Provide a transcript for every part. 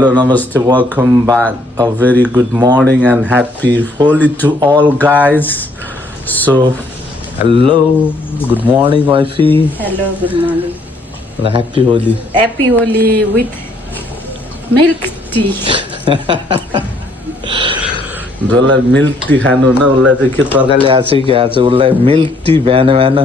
Hello, namaste, welcome back. A very good morning and happy Holi to all guys. So, hello, good morning, wifey. Hello, good morning. Happy Holi. Happy Holi with milk tea. जसलाई milk tea खानु न उसलाई चाहिँ के तरकारी आछ कि आछ उसलाई मिल्क टी बिहान बिहान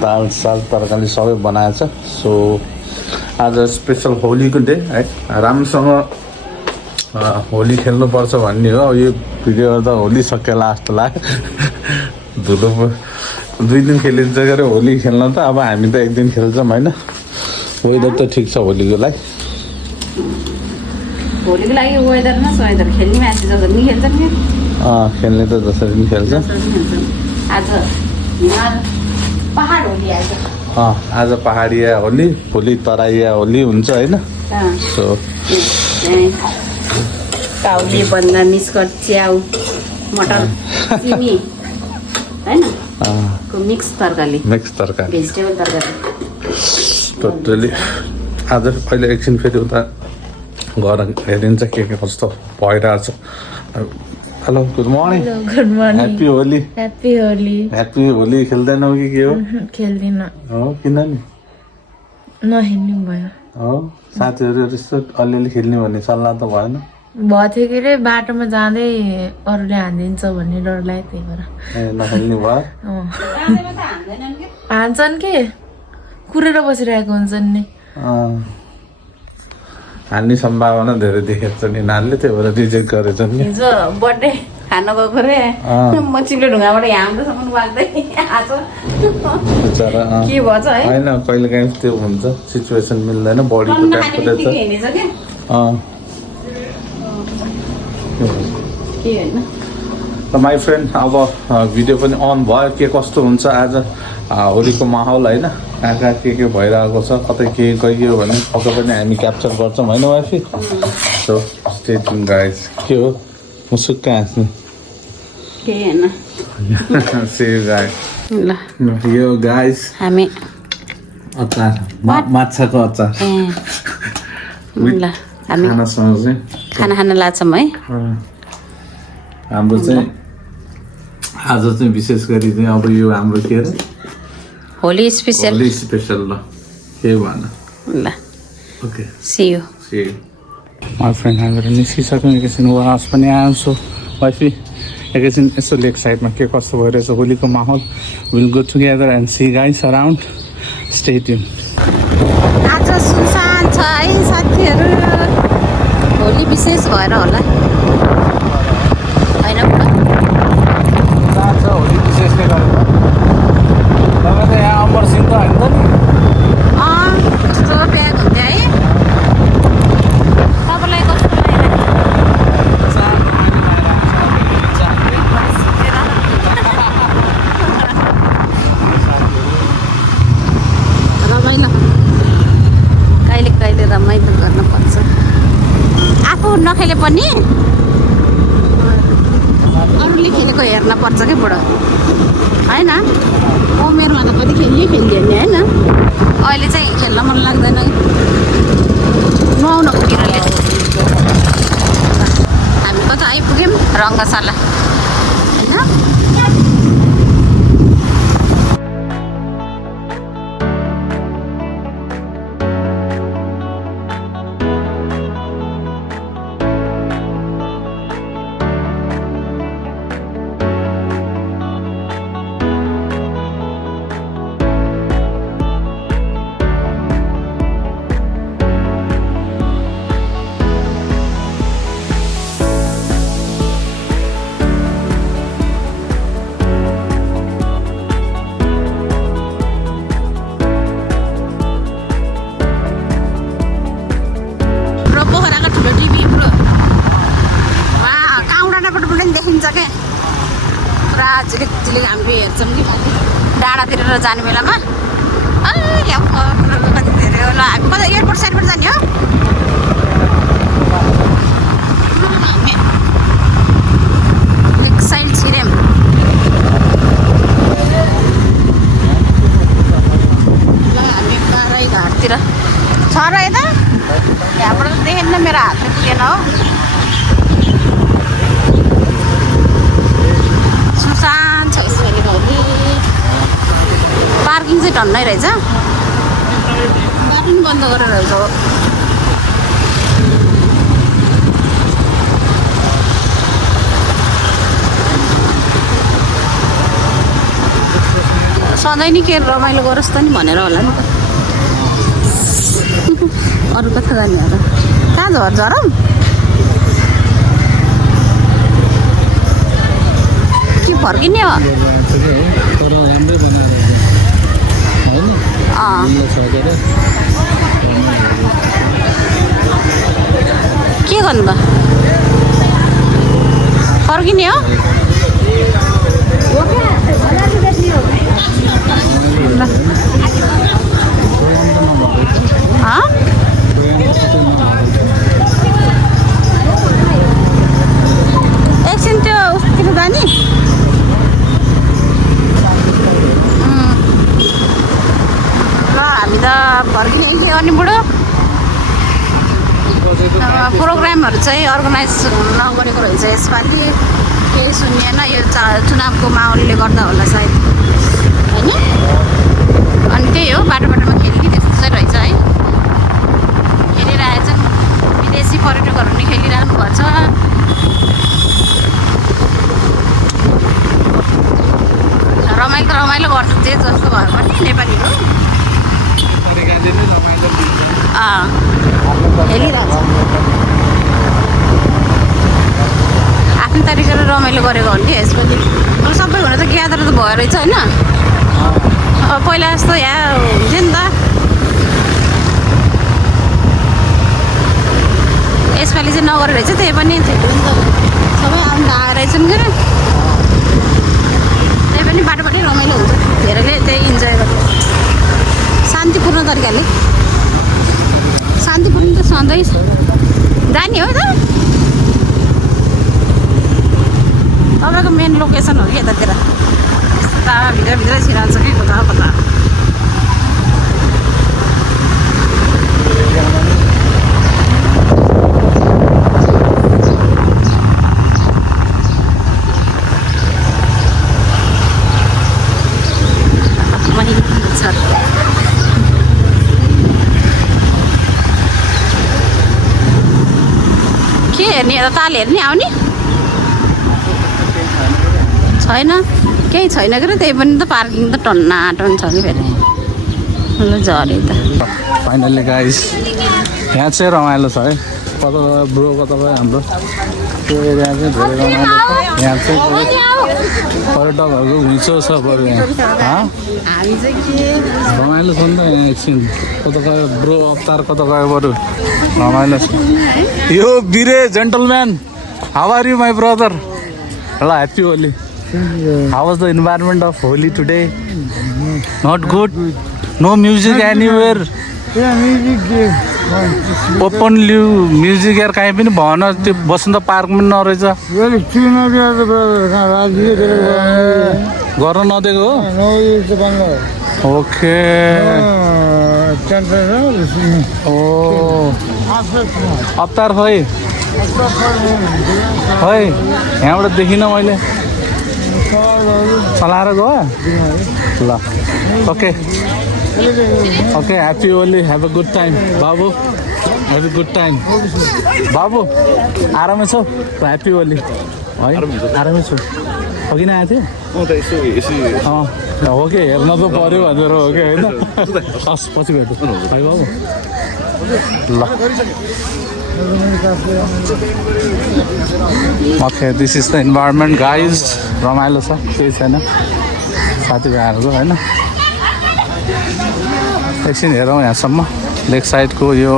दाल साल तरकारी सबै बनाएछ सो आज स्पेसल होलीको डे है राम्रोसँग होली खेल्नुपर्छ भन्ने हो यो भिडियो गर्दा होली सकेला जस्तो लाग्यो धुलो 2 दिन खेलिन्छ गरे होली खेल्न त अब हामी त एक दिन खेल्छौँ होइन वेदर त ठिक छ होलीको लागि होलीको लागि वेदरमा वेदर खेल्ने मान्छे जसरी नि खेल्छ नि खेल्ने त जसरी नि खेल्छ आज पहाड होली आज आज पहाडिया होली भोलि तराइया होली हुन्छ होइन सो काउली बन्दा मिस्कट च्याउ मटर चिनी होइन मिक्स तरकारी भेजिटेबल तरकारी टोटली आज अहिले एकछिन फेरि उता घर हेरिन्छ के कस्तो भइरहेछ hello good morning good morning happy Holi happy Holi खेल्दैनौ कि के हो खेल्दिन हो किन नि नखेल्नु भयो हो साथीहरू यस्तो अलिअलि खेल्ने भन्ने सल्लाह त भएन भयो थियो के अरे बाटोमा जाँदै अरूले हानिदिन्छ भन्ने डर लाग्यो त्यही भएर ए नखेल्ने भयो हान्छन् के कुरेर बसिरहेको हुन्छन् नि हान्ने सम्भावना धेरै देखेको छ नि नानीले त्यही भएर रिजेक्ट गरेछ नि हिजो बर्थडे खान गएको रे म चिप्ले ढुङ्गाबाट हाम्रोसम्म लाग्दै आज बिचरा के भएछ है होइन कहिले काहीँ त्यो हुन्छ सिचुएसन मिल्दैन बडीको टेम्परेचर माई फ्रेन्ड अब भिडियो पनि अन भयो के कस्तो हुन्छ आज होलीको माहौल होइन कहाँ कहाँ के भइरहेको छ कतै के गइयो भने पक्कै पनि हामी क्याप्चर गर्छौँ होइन wifey so stay tune guys के हो मुसुक्क हाँस्ने केही होइन सेभ गाइज ल यो गाइज हामी अचार माछाको अचार ल हामी खानासँग चाहिँ खाना खान लाग्छौँ है हाम्रो चाहिँ आज चाहिँ विशेष गरी चाहिँ अब यो हाम्रो के अरे होली स्पेसल होली स्पेसल ल के भन ल okay see you my friend हामीहरू निस्किसक्यौँ एकैछिन वास पनि आउँछु वाइफी एकैछिन यसो लेक साइडमा के कस्तो भइरहेछ होलीको माहौल will go together and see guys around stay tune आज सुनसान छ है साथीहरू होली विशेष भएर होला होइन होली विशेषले गरेर तपाईँ त यहाँ अमरसिंह त होइन नि कस्तो ब्याग हुन्थ्यो है तपाईँलाई कस्तो रमाइलो कहिले कहिले रमाइलो गर्नुपर्छ आफू नखेले पनि अरूले खेलेको हेर्न पर्छ क्या बुढो होइन उमेरमा त कति खेलियो नि होइन अहिले चाहिँ खेल्न मन लाग्दैन नुहाउनको पिरोले हामी कता आइपुग्यौँ रङ्गशाला होइन झिलिक झिलिक हामीले हेर्छौँ कि माथि डाँडातिर जाने बेलामा कति धेरै होला हामी कता एयरपोर्ट साइडबाट जाने हो हामी लेक साइड छिर्यौँ ल हामी बाह्रै घाटतिर छ र यता यहाँबाट देखेन थाल्न मेरो हातले पुगेन हो। सुसान छ यसपालि घरि। पार्किङ चाहिँ टन्नै रहेछ। पार्किङ बन्द गरेर रहेछ हो। सधैँ नि के रमाइलो गरोस् त नि भनेर होला नि त। अरू कता जाने होला? कहाँ झरम? के फर्किने हो? के गर्नु त? फर्किने हो? एकछिन त्यो उसतिर जाने। ल हामी त फर्किने के गर्ने बुढो। प्रोग्रामहरू चाहिँ अर्गनाइज नगरेको रहेछ यसपालि। केही सुनिएन, यो चुनावको माहौलले गर्दा होला सायद होइन। अनि त्यही हो, बाटो बाटोमा खेल्ने त्यस्तो चाहिँ रहेछ है। खेलिरहेछ, विदेशी पर्यटकहरू नि खेलिरहनु भएको छ। रमाइलो त रमाइलो गर्छ जे जस्तो भए पनि नेपालीहरू खेलिरहेछ। आफ्नो तरिकाले रमाइलो गरेको हो नि यसपालि। सबैभन्दा त ग्यादर त भयो रहेछ होइन। पहिला जस्तो यहाँ हुन्थ्यो नि त। यसपालि चाहिँ नगरेर रहेछ। त्यही पनि सबै आउनु आएर रहेछन् क्या। त्यही पनि बाटोबाटै रमाइलो हुन्छ। धेरैले त्यही इन्जोय गर्छ शान्तिपूर्ण तरिकाले। शान्तिपूर्ण त सधैँ जाने हो त। तपाईँको मेन लोकेसन हो कि यतातिर। यस्तो त भित्रभित्रै छिराल्छ कि कता कता। के हेर्ने यता ताल हेर्ने आउने छैन। केही छैन कि त्यही पनि त पार्किङ त टन्नाटन छ कि फेरि। ल झरे त फाइनल्ली गाइस यहाँ चाहिँ रमाइलो छ है। कता ब्रो कता भयो हाम्रो त्यो एरिया चाहिँ धेरै रमाइलो छ। यहाँ चाहिँ पर्यटकहरूको घुइँचो छ बरु यहाँ। रमाइलो छ नि त यहाँ। एकछिन कता गयो ब्रो अवतार, कता गयो बरु रमाइलो छ। यो बिरे gentleman, how are you my brother? ल happy Holi. How was the environment of Holi today? Not good? No music anywhere? Openly music यार कहीँ पनि भएन। त्यो बसन्त पार्क पनि नरहेछ। गर्न नदिएको हो? ओके। ओ अवतार खै खै यहाँबाट देखिनँ मैले। चलाएर गयो ल। Okay okay happy Holi. Have a good time बाबु। हेभ अ गुड टाइम बाबु। आरामै छौ? ह्याप्पी होली है। आरामै छु। किन आएको थियो? ओके हेर्न त पऱ्यो भनेर हो कि होइन। हस् पछि भेट्यो है बाबु। ल okay this is the environment guys. रमाइलो छ, केही छैन। साथीभाइहरूको होइन। एकछिन हेरौँ यहाँसम्म लेक साइडको यो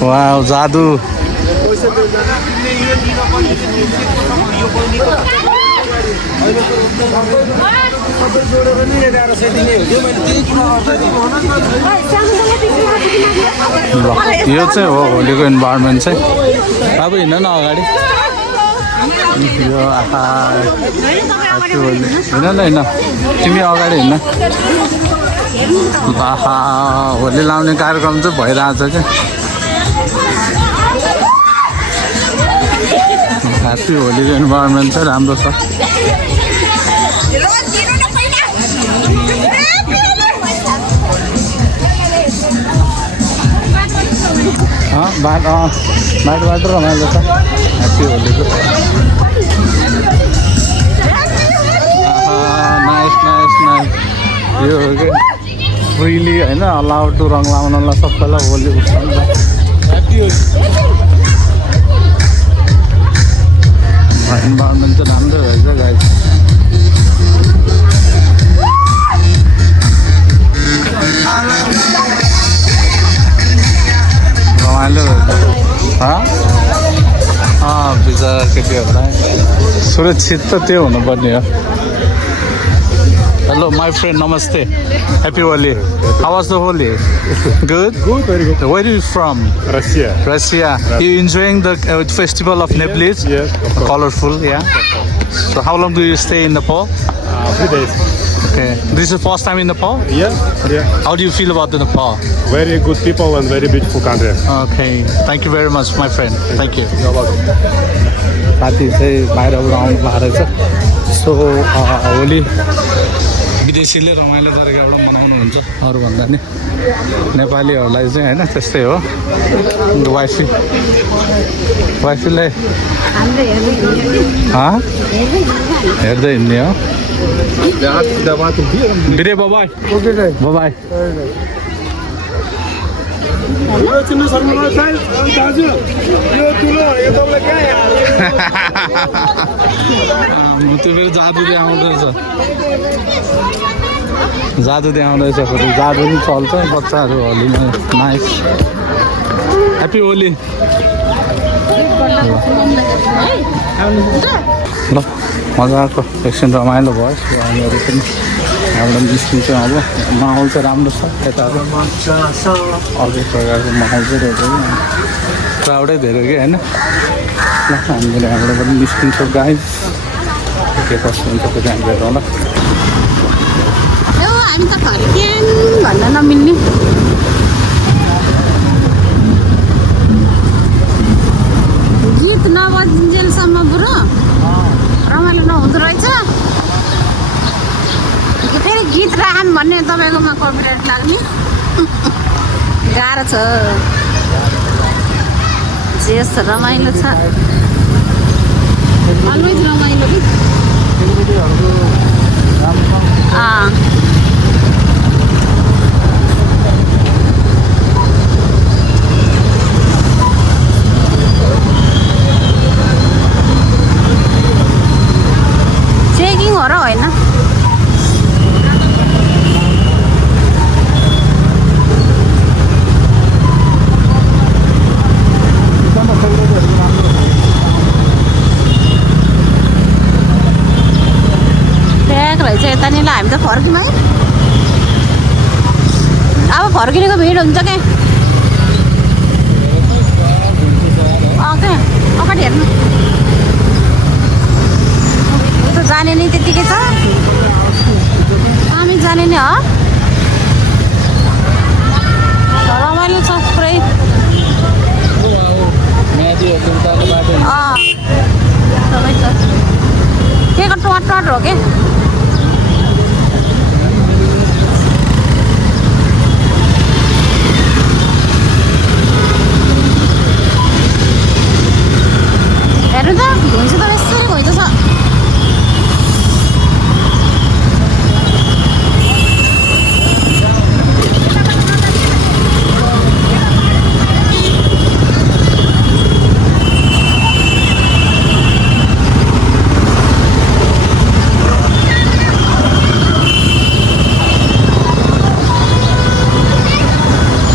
वाउ जादु। यो चाहिँ हो होलीको इन्भाइरोमेन्ट चाहिँ। अब हिँड न अगाडि। यो हिँड न हिँड, तिमी अगाडि हिँड्न। आहा होली लाउने कार्यक्रम चाहिँ भइरहेछ क्या ह्याप्पी होलीको इन्भाइरोमेन्ट चाहिँ राम्रो छ बाटोबाट रमाइलो छ ह्याप्पी होलीको नाइस नाइस नाइस यो हो कि फ्रिली होइन अलाउड टु रङ लाउनलाई सबैलाई होली उठ्छ नि त ह्याप्पी होली इन्भाइरोमेन्ट चाहिँ राम्रै रहेछ गाइस रमाइलो रहेछ बिचरा केटीहरूलाई सुरक्षित त त्यो हुनुपर्ने हो Hello, my friend. Namaste. Happy Holi. How was the Holi? Good? Good, very good. Where are you from? Russia. Russia. You enjoying the festival of Nepalese? Yes, of course. Colorful, yeah. So how long do you stay in Nepal? 3 days. Okay. This is the first time in Nepal? Yeah, yeah. How do you feel about the Nepal? Very good people and very beautiful country. Okay. Thank you very much, my friend. Thank you. You're welcome. साथी चाहिँ बाहिरबाट आउनु भएको रहेछ so Holi विदेशीले रमाइलो तरिकाबाट मनाउनुहुन्छ अरूभन्दा नि नेपालीहरूलाई चाहिँ होइन त्यस्तै हो वाइफीलाई हेर्दै हिँड्ने हो बिरे बाबाई बाबाई त्यो फेरि जादु देखाउँदैछ जादु देखाउँदैछ फेरि जादु पनि चल्छ बच्चाहरू होलीमा नाइस ह्याप्पी होली ल मजाको एकछिन रमाइलो भयो हामीहरू पनि यहाँबाट निस्किन्छौँ अब माहौल चाहिँ राम्रो छ यता अर्कै प्रकारको माहौल चाहिँ रहेछ कि क्राउडै धेरै कि होइन ल हामीले यहाँबाट पनि निस्किन्छौँ गाइस के कस्तो हुन्छ त्यो चाहिँ हेरौँ होला हामी त फर्क्यौँ भन्न नमिल्ने गीत नबजिन्जेलसम्म बुढो रमाइलो नहुँदो रहेछ फेरि गीत राखौँ भन्ने तपाईँकोमा कपिराइट लाग्ने गाह्रो छ जे यस्तो रमाइलो छ अलवेज रमाइलो कि चेकिङ हो र होइन रहेछ यतानिर हामी त फर्क्यौँ है अब फर्किनेको भिड हुन्छ क्या क्या अगाडि हेर्नु ऊ त जाने नि त्यत्तिकै छ हामी जाने नि हो रमाइलो छ पुरै सबै छ के को टट हो क्या हेर्नु त घुइँचो त यसरी घुइँचो छ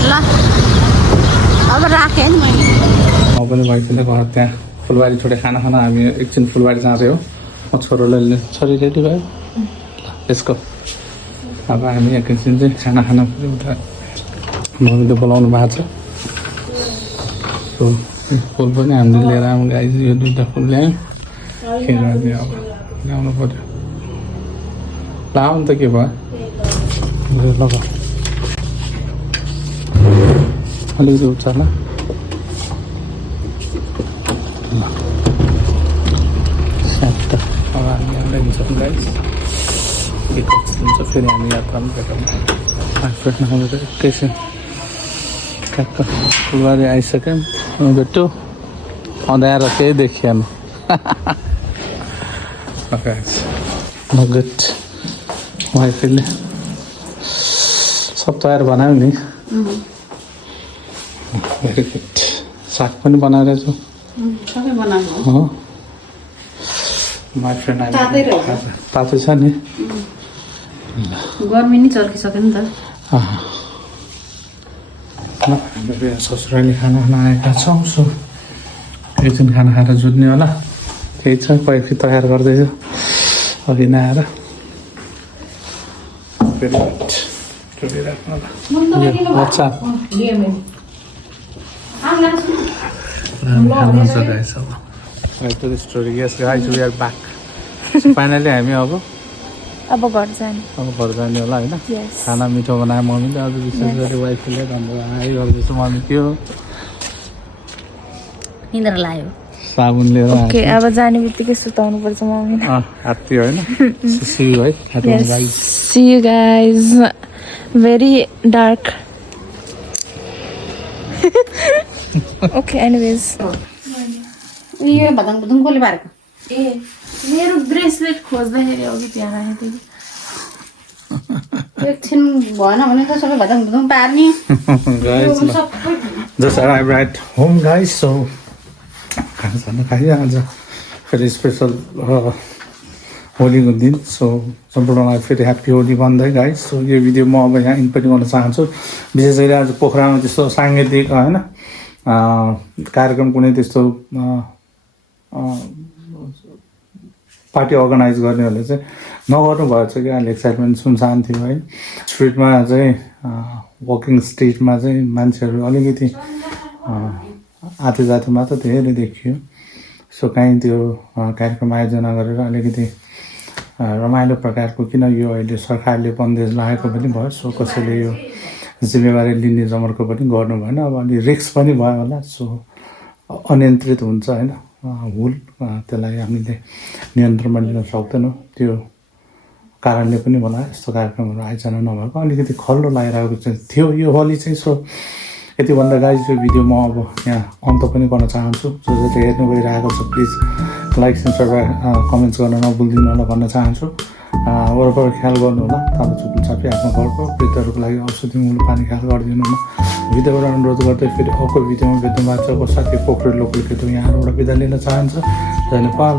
ल अब राखेँ नि मैले म पनि भाइले घर त्यहाँ फुलबारी छोडे खाना हामी एकछिन फुलबारी जाँदै हो म छोरोलाई लिने छोरी रेडी भयो यसको अब हामी एकछिन चाहिँ खाना पऱ्यो उता मम्मीले बोलाउनु भएको छ सो फुल पनि हामीले लिएर आउँ गाई यो दुईवटा फुल ल्यायौँ के गर्ने अब ल्याउनु पऱ्यो लाउनु त के भयो ल अलिकति उचाला स्याट अब हामी यहाँबाट हिँड्छौँ गाइस हुन्छ फेरि हामी यात्रामा भेटौँ आफ्नो अब एकैछिन ट्याक्क फुलबारी आइसक्यौँ भेट्यो अँध्याएर केही देखिएन गुड वाइफले सब तयार बनायो नि भेरी गुड साग पनि बनाएर छु सबै बनाउनु हो माई फ्रेन्ड तातो छ नि गर्मी नि चर्किसक्यो नि त हाम्रो यहाँ ससुराली खाना खान आएका छौँ सो एकछिन खाना खाएर जुट्ने होला केही छ वाइफी तयार गर्दैछ अघि नआएर भेरी गुड जोडिराख्नु होला वाट्सएप खानु चलाइछ अब story yes guys we are back finally हामी अब घर जाने अब घर जाने होला होइन Yes. खाना मिठो बनायो मम्मीले अझ विशेष गरी वाइफले हाम्रो हाई गर्दैछ मम्मी के हो निन्द्रा लाग्यो साबुन लिएर ओके अब जाने बित्तिकै सुताउनु पर्छ मम्मीलाई हात्ती होइन सी है Yes. See you guys. Very dark. Okay, anyways. यो भदङ भदङ कसले पारेको ए मेरो ब्रेसलेट खोज्दाखेरि अघि त्यहाँ राखेको थिएँ एकछिन भएन भने त सबै भदङ भदङ पार्ने just arrive at home guys so खाना खायो आज फेरि स्पेसल होलीको दिन सो सम्पूर्णलाई फेरि ह्याप्पी होली भन्दै गाइस सो यो भिडियो म अब यहाँ इन पनि गर्न चाहन्छु विशेष गरी आज पोखरामा त्यस्तो साङ्गीतिक होइन कार्यक्रम कुनै त्यस्तो पार्टी अर्गनाइज गर्नेहरूले चाहिँ नगर्नु भएछ कि अहिले एक्साइटमेन्ट सुनसान थियो है स्ट्रिटमा चाहिँ वकिङ स्ट्रिटमा चाहिँ मान्छेहरू अलिकति आते जाते मात्र धेरै देखियो सो काहीँ त्यो कार्यक्रम आयोजना गरेर अलिकति रमाइलो प्रकारको किन यो अहिले सरकारले बन्देज लगाएको पनि भयो सो कसैले यो जिम्मेवारी लिने जमर्को पनि गर्नु भएन अब अलि रिस्क पनि भयो होला सो अनियन्त्रित हुन्छ होइन हुल त्यसलाई हामीले नियन्त्रणमा लिन सक्दैनौँ त्यो कारणले पनि होला यस्तो कार्यक्रमहरू आयोजना नभएको अलिकति खल्लो लागिरहेको चाहिँ थियो यो होली चाहिँ सो यति भन्दा गाइस यो भिडियो म अब यहाँ अन्त पनि गर्न चाहन्छु जो जसले हेर्नु गइरहेको छ please like and subscribe comments गर्न नभुलिदिनु होला भन्न चाहन्छु वरपर ख्याल गर्नु होला तातो चुप्पी चापी आफ्नो घरको वृद्धहरूको लागि औषधि मुलो पानी ख्याल गरिदिनु होला भिडियोबाट अनुरोध गर्दै फेरि अर्को भिडियोमा भेट्नु भएको छ साथी पोखरी लोकल खेतु यहाँबाट बिदा लिन चाहन्छ जय नेपाल।